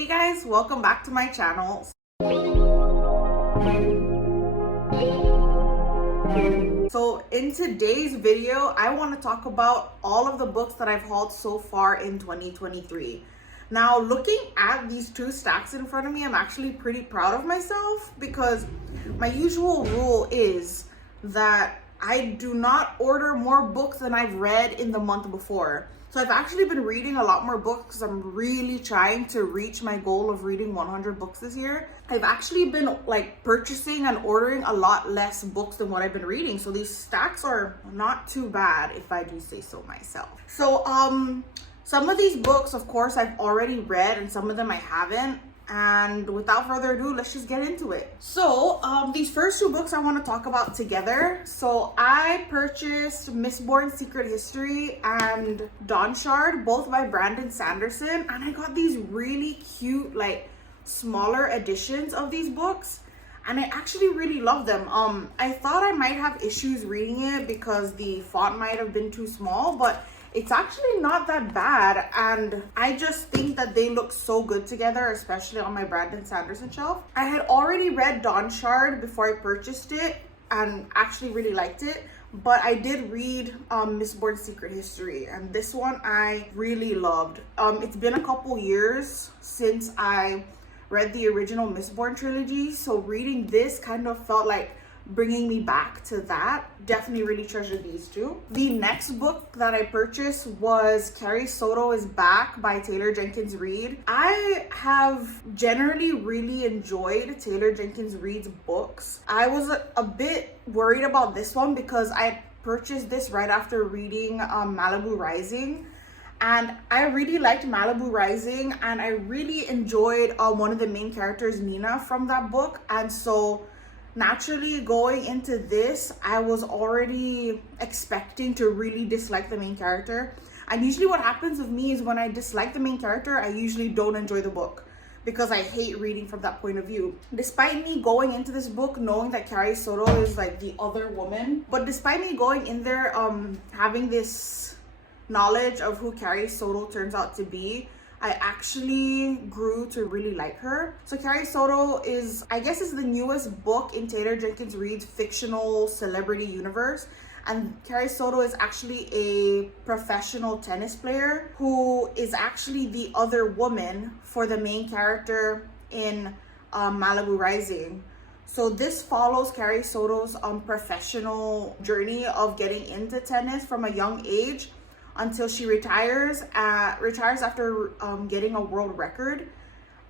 Hey guys, welcome back to my channel. So in today's video, I want to talk about all of the books that I've hauled so far in 2023. Now, looking at these two stacks in front of me, I'm actually pretty proud of myself because my usual rule is that I do not order more books than I've read in the month before. So I've actually been reading a lot more books because I'm really trying to reach my goal of reading 100 books this year. I've actually been purchasing and ordering a lot less books than what I've been reading. So these stacks are not too bad if I do say so myself. So some of these books, of course, I've already read and some of them I haven't. And without further ado, let's just get into it. So these first two books I want to talk about together. So I purchased Mistborn Secret History and Dawn Shard, both by Brandon Sanderson. And I got these really cute, smaller editions of these books. And I actually really love them. I thought I might have issues reading it because the font might have been too small, but it's actually not that bad, and I just think that they look so good together, especially on my Brandon Sanderson shelf. I had already read Dawn Shard before I purchased it and actually really liked it, but I did read Mistborn Secret History, and this one I really loved. It's been a couple years since I read the original Mistborn trilogy, so reading this kind of felt like bringing me back to that. Definitely really treasured these two. The next book that I purchased was Carrie Soto is Back by Taylor Jenkins Reid. I have generally really enjoyed Taylor Jenkins Reid's books. I was a bit worried about this one because I purchased this right after reading Malibu Rising. And I really liked Malibu Rising, and I really enjoyed one of the main characters, Nina, from that book. And so naturally, going into this, I was already expecting to really dislike the main character. And usually what happens with me is when I dislike the main character, I usually don't enjoy the book because I hate reading from that point of view. Despite me going into this book knowing that Carrie Soto is the other woman, but despite me going in there having this knowledge of who Carrie Soto turns out to be, I actually grew to really like her. So Carrie Soto is the newest book in Taylor Jenkins Reid's fictional celebrity universe. And Carrie Soto is actually a professional tennis player who is actually the other woman for the main character in Malibu Rising. So this follows Carrie Soto's professional journey of getting into tennis from a young age until she retires after getting a world record.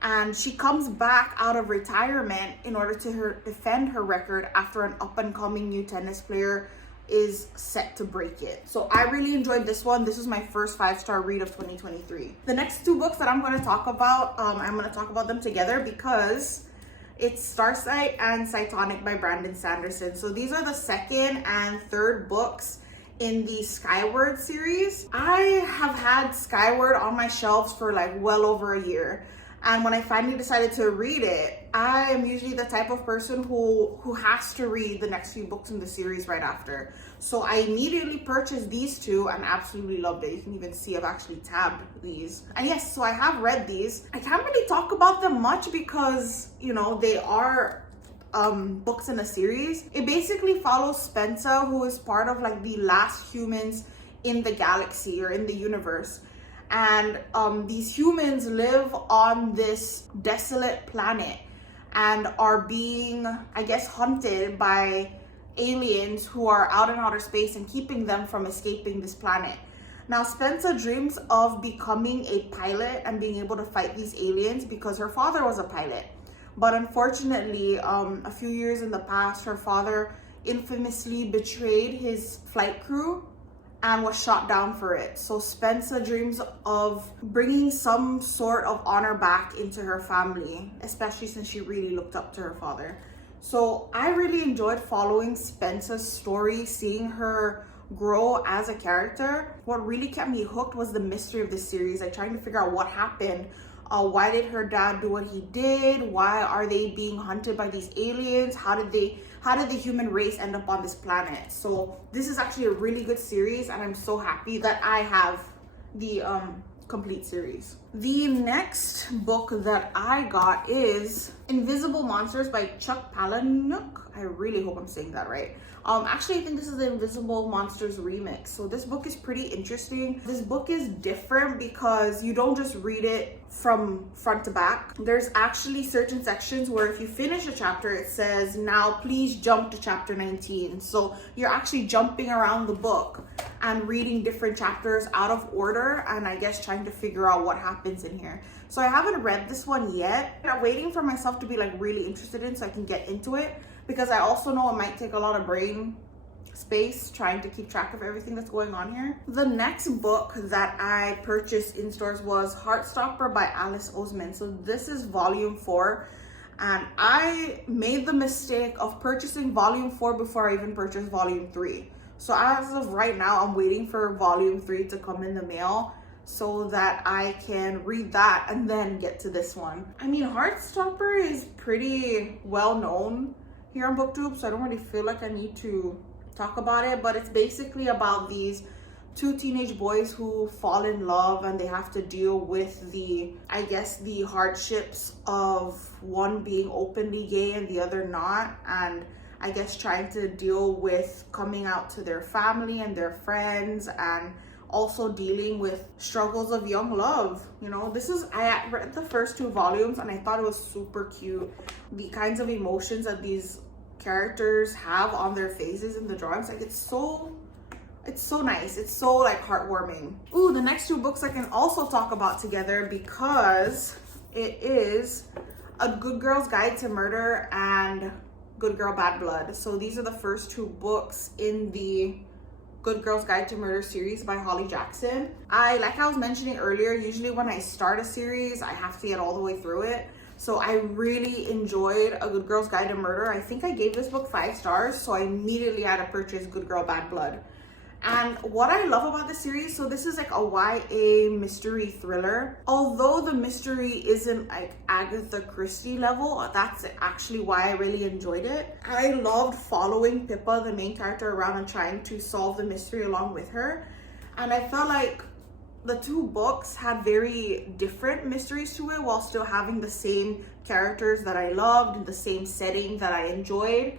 And she comes back out of retirement in order to defend her record after an up-and-coming new tennis player is set to break it. So I really enjoyed this one. This was my first 5-star read of 2023. The next two books that I'm going to talk about, I'm going to talk about them together because it's Starsight and Cyclonic by Brandon Sanderson. So these are the second and third books in the Skyward series. I have had Skyward on my shelves for well over a year. And when I finally decided to read it, I am usually the type of person who has to read the next few books in the series right after. So I immediately purchased these two and absolutely loved it. You can even see I've actually tabbed these. And yes, so I have read these. I can't really talk about them much because, they are books in a series. It basically follows Spencer, who is part of the last humans in the galaxy or in the universe. And these humans live on this desolate planet and are being, hunted by aliens who are out in outer space and keeping them from escaping this planet. Now, Spencer dreams of becoming a pilot and being able to fight these aliens because her father was a pilot. But unfortunately, a few years in the past, her father infamously betrayed his flight crew and was shot down for it. So Spencer dreams of bringing some sort of honor back into her family, especially since she really looked up to her father. So I really enjoyed following Spencer's story, seeing her grow as a character. What really kept me hooked was the mystery of this series, trying to figure out what happened. Why did her dad do what he did? Why are they being hunted by these aliens? How did the human race end up on this planet? So this is actually a really good series, and I'm so happy that I have the complete series. The next book that I got is Invisible Monsters by Chuck Palahniuk. I really hope I'm saying that right. Actually, I think this is the Invisible Monsters remix. So this book is pretty interesting. This book is different because you don't just read it from front to back. There's actually certain sections where if you finish a chapter, it says, now please jump to chapter 19. So you're actually jumping around the book and reading different chapters out of order, and I guess trying to figure out what happens in here. So I haven't read this one yet. I'm waiting for myself to be like really interested in so I can get into it, because I also know it might take a lot of brain space trying to keep track of everything that's going on here. The next book that I purchased in stores was Heartstopper by Alice Oseman. So this is volume 4, and I made the mistake of purchasing volume 4 before I even purchased volume 3. So as of right now, I'm waiting for volume 3 to come in the mail so that I can read that and then get to this one. I mean, Heartstopper is pretty well known here on BookTube, so I don't really feel like I need to talk about it, but it's basically about these two teenage boys who fall in love, and they have to deal with the, I guess, the hardships of one being openly gay and the other not, and I guess trying to deal with coming out to their family and their friends, and also dealing with struggles of young love. You know, I read the first 2 volumes and I thought it was super cute. The kinds of emotions that these characters have on their faces in the drawings, like it's so nice. It's so like heartwarming. Ooh, the next 2 books I can also talk about together because it is A Good Girl's Guide to Murder and Good Girl Bad Blood. So these are the first 2 books in the Good Girl's Guide to Murder series by Holly Jackson. Like I was mentioning earlier, usually when I start a series, I have to get all the way through it. So I really enjoyed A Good Girl's Guide to Murder. I think I gave this book 5 stars, so I immediately had to purchase Good Girl Bad Blood. And what I love about this series, so this is like a YA mystery thriller. Although the mystery isn't like Agatha Christie level, that's actually why I really enjoyed it. I loved following Pippa, the main character, around and trying to solve the mystery along with her. And I felt like the 2 books had very different mysteries to it while still having the same characters that I loved and the same setting that I enjoyed.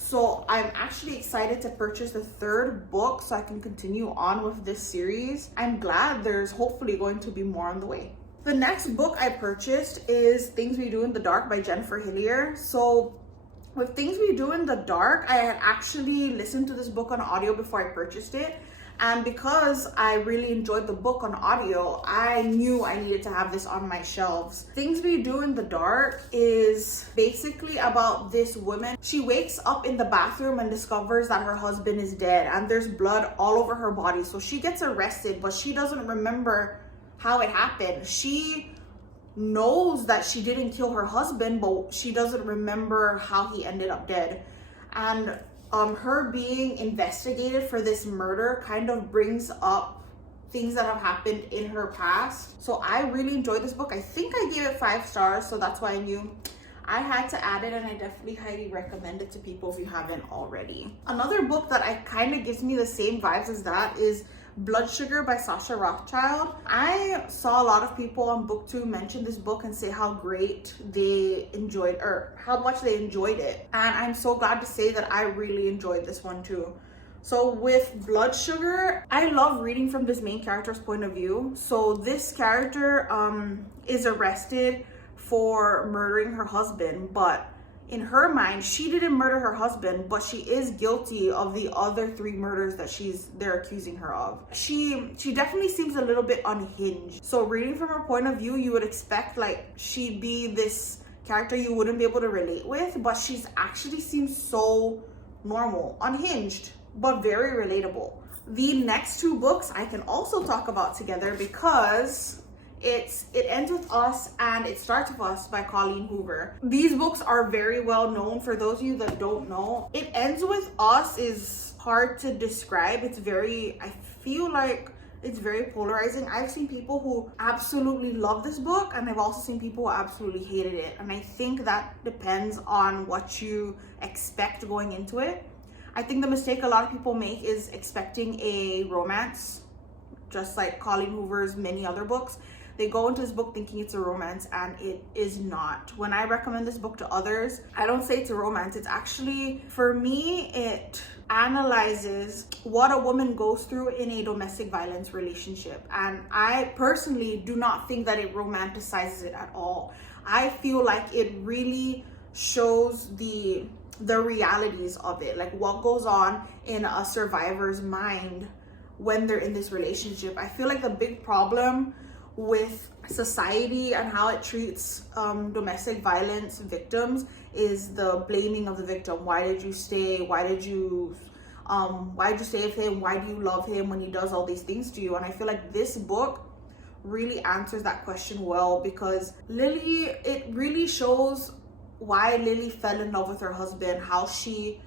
So I'm actually excited to purchase the 3rd book so I can continue on with this series. I'm glad there's hopefully going to be more on the way. The next book I purchased is Things We Do in the Dark by Jennifer Hillier. So with Things We Do in the Dark, I had actually listened to this book on audio before I purchased it. And because I really enjoyed the book on audio, I knew I needed to have this on my shelves. Things We Do in the Dark is basically about this woman. She wakes up in the bathroom and discovers that her husband is dead and there's blood all over her body. So she gets arrested, but she doesn't remember how it happened. She knows that she didn't kill her husband, but she doesn't remember how he ended up dead. And her being investigated for this murder kind of brings up things that have happened in her past. So I really enjoyed this book. I think I gave it 5 stars, so that's why I knew I had to add it, and I definitely highly recommend it to people if you haven't already. Another book that I kind of gives me the same vibes as that is Blood Sugar by Sasha Rothchild. I saw a lot of people on BookTube mention this book and say how great they enjoyed, or how much they enjoyed it. And I'm so glad to say that I really enjoyed this one too. So with Blood Sugar, I love reading from this main character's point of view. So this character is arrested for murdering her husband, but in her mind, she didn't murder her husband, but she is guilty of the other 3 murders that they're accusing her of. She definitely seems a little bit unhinged. So reading from her point of view, you would expect like she'd be this character you wouldn't be able to relate with, but she's actually seems so normal, unhinged, but very relatable. The next 2 books I can also talk about together because It Ends With Us and It Starts With Us by Colleen Hoover. These books are very well known for those of you that don't know. It Ends With Us is hard to describe. I feel like it's very polarizing. I've seen people who absolutely love this book, and I've also seen people who absolutely hated it. And I think that depends on what you expect going into it. I think the mistake a lot of people make is expecting a romance, just like Colleen Hoover's many other books. They go into this book thinking it's a romance, and it is not. When I recommend this book to others, I don't say it's a romance. It's actually, for me, it analyzes what a woman goes through in a domestic violence relationship. And I personally do not think that it romanticizes it at all. I feel like it really shows the realities of it, like what goes on in a survivor's mind when they're in this relationship. I feel like the big problem with society and how it treats domestic violence victims is the blaming of the victim. Why did you stay? Why did you stay with him? Why do you love him when he does all these things to you? And I feel like this book really answers that question well, because it really shows why Lily fell in love with her husband, how she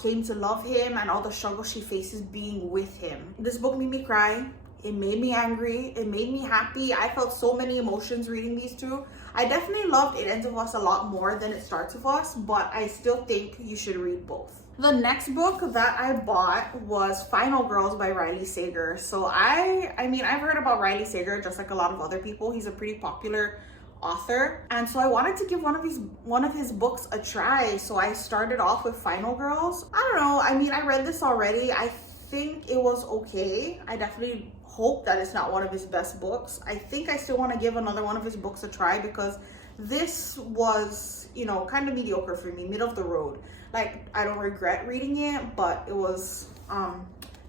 came to love him, and all the struggles she faces being with him. This book made me cry. It made me angry. It made me happy. I felt so many emotions reading these two. I definitely loved It Ends With Us a lot more than It Starts With Us, but I still think you should read both. The next book that I bought was Final Girls by Riley Sager. So I mean, I've heard about Riley Sager just like a lot of other people. He's a pretty popular author, and so I wanted to give one of his books a try. So I started off with Final Girls. I don't know, I mean, I read this already. I think it was okay. I definitely hope that it's not one of his best books. I think I still want to give another one of his books a try, because this was, you know, kind of mediocre for me, middle of the road. Like, I don't regret reading it, but it was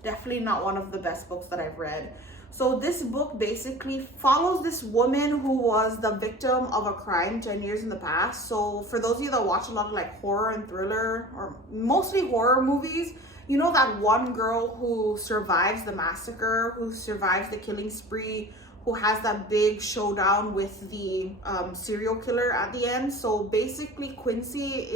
definitely not one of the best books that I've read. So this book basically follows this woman who was the victim of a crime 10 years in the past. So for those of you that watch a lot of like horror and thriller, or mostly horror movies, you know that one girl who survives the massacre, who survives the killing spree, who has that big showdown with the serial killer at the end. So basically Quincy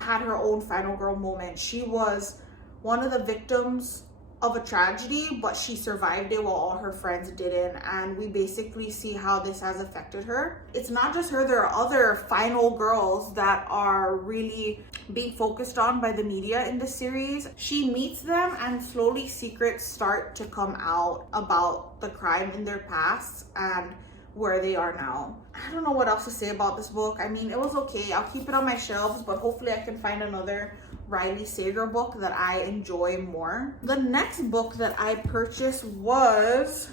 had her own final girl moment. She was one of the victims of a tragedy, but she survived it while all her friends didn't, and we basically see how this has affected her. It's not just her, there are other final girls that are really being focused on by the media in the series. She meets them, and slowly secrets start to come out about the crime in their past and where they are now. I don't know what else to say about this book. I mean, it was okay. I'll keep it on my shelves, but hopefully I can find another Riley Sager book that I enjoy more. The next book that I purchased was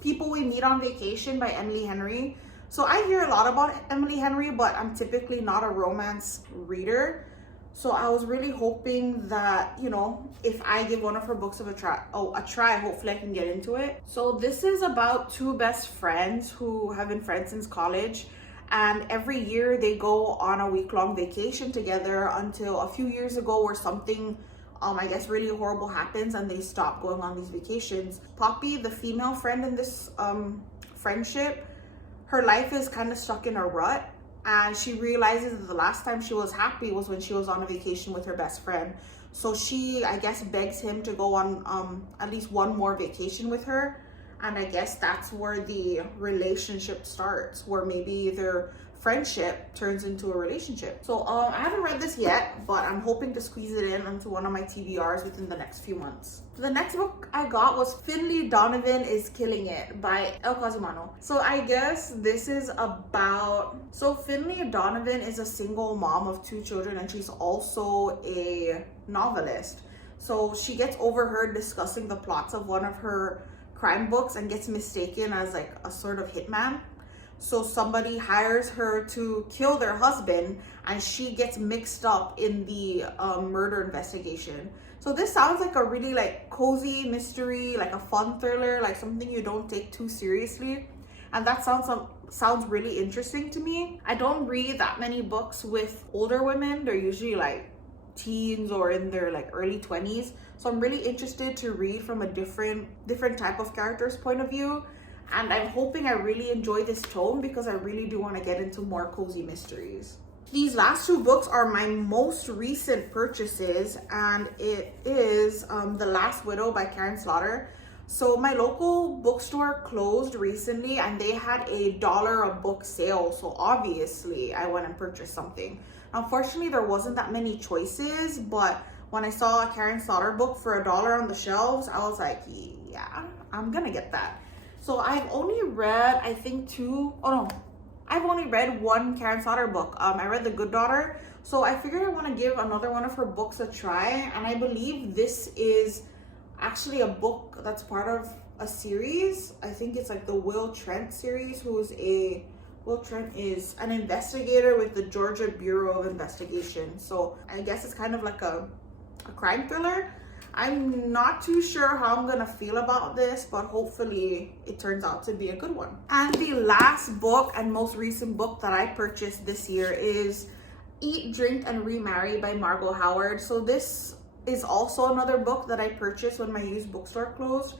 People We Meet on Vacation by Emily Henry. So I hear a lot about Emily Henry, but I'm typically not a romance reader. So I was really hoping that, you know, if I give one of her books a try, hopefully I can get into it. So this is about two best friends who have been friends since college. And every year they go on a week-long vacation together until a few years ago where something, I guess, really horrible happens and they stop going on these vacations. Poppy, the female friend in this friendship, her life is kind of stuck in a rut. And she realizes that the last time she was happy was when she was on a vacation with her best friend. So she, I guess, begs him to go on at least one more vacation with her. And I guess that's where the relationship starts, where maybe their friendship turns into a relationship. So I haven't read this yet, but I'm hoping to squeeze it in onto one of my TBRs within the next few months. The next book I got was Finley, Donovan is Killing It by El Casimano. So I guess this is about, so Finley Donovan is a single mom of 2 children, and she's also a novelist. So she gets overheard discussing the plots of one of her crime books and gets mistaken as like a sort of hitman. So somebody hires her to kill their husband, and she gets mixed up in the murder investigation. So this sounds like a really like cozy mystery, like a fun thriller, like something you don't take too seriously. And that sounds really interesting to me. I don't read that many books with older women. They're usually like teens or in their like early 20s. So I'm really interested to read from a different type of character's point of view. And I'm hoping I really enjoy this tone, because I really do want to get into more cozy mysteries. These last 2 books are my most recent purchases, and it is The Last Widow by Karen Slaughter. So my local bookstore closed recently, and they had a $1 a book sale. So obviously I went and purchased something. Unfortunately, there wasn't that many choices, but when I saw a Karen Slaughter book for $1 on the shelves, I was like, yeah, I'm gonna get that. So I've only read, I think I've only read one Karen Sauter book. I read The Good Daughter. So I figured I want to give another one of her books a try. And I believe this is actually a book that's part of a series. I think it's like the Will Trent series, Will Trent is an investigator with the Georgia Bureau of Investigation. So I guess it's kind of like a crime thriller. I'm not too sure how I'm gonna feel about this, but hopefully it turns out to be a good one. And the last book and most recent book that I purchased this year is Eat, Drink, and Remarry by Margot Howard. So this is also another book that I purchased when my used bookstore closed.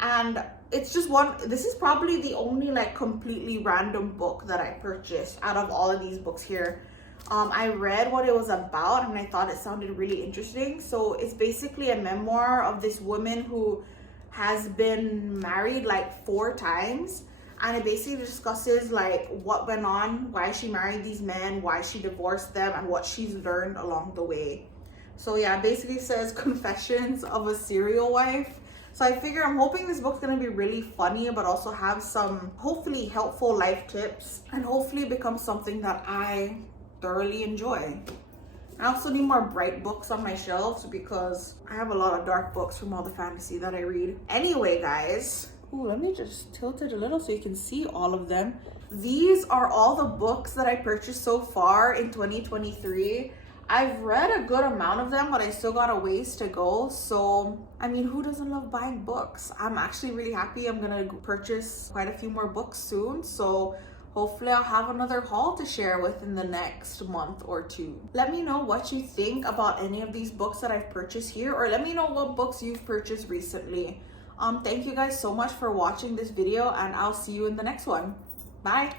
And it's just this is probably the only like completely random book that I purchased out of all of these books here. I read what it was about and I thought it sounded really interesting. So it's basically a memoir of this woman who has been married like 4 times. And it basically discusses like what went on, why she married these men, why she divorced them, and what she's learned along the way. So yeah, basically says Confessions of a Serial Wife. So I figure I'm hoping this book's gonna be really funny, but also have some hopefully helpful life tips and hopefully become something that I thoroughly enjoy. I also need more bright books on my shelves because I have a lot of dark books from all the fantasy that I read. Anyway, guys, let me just tilt it a little so you can see all of them. These are all the books that I purchased so far in 2023. I've read a good amount of them, but I still got a ways to go. So, I mean, who doesn't love buying books? I'm actually really happy. I'm gonna purchase quite a few more books soon. So hopefully I'll have another haul to share within the next month or 2. Let me know what you think about any of these books that I've purchased here, or let me know what books you've purchased recently. Thank you guys so much for watching this video, and I'll see you in the next one. Bye.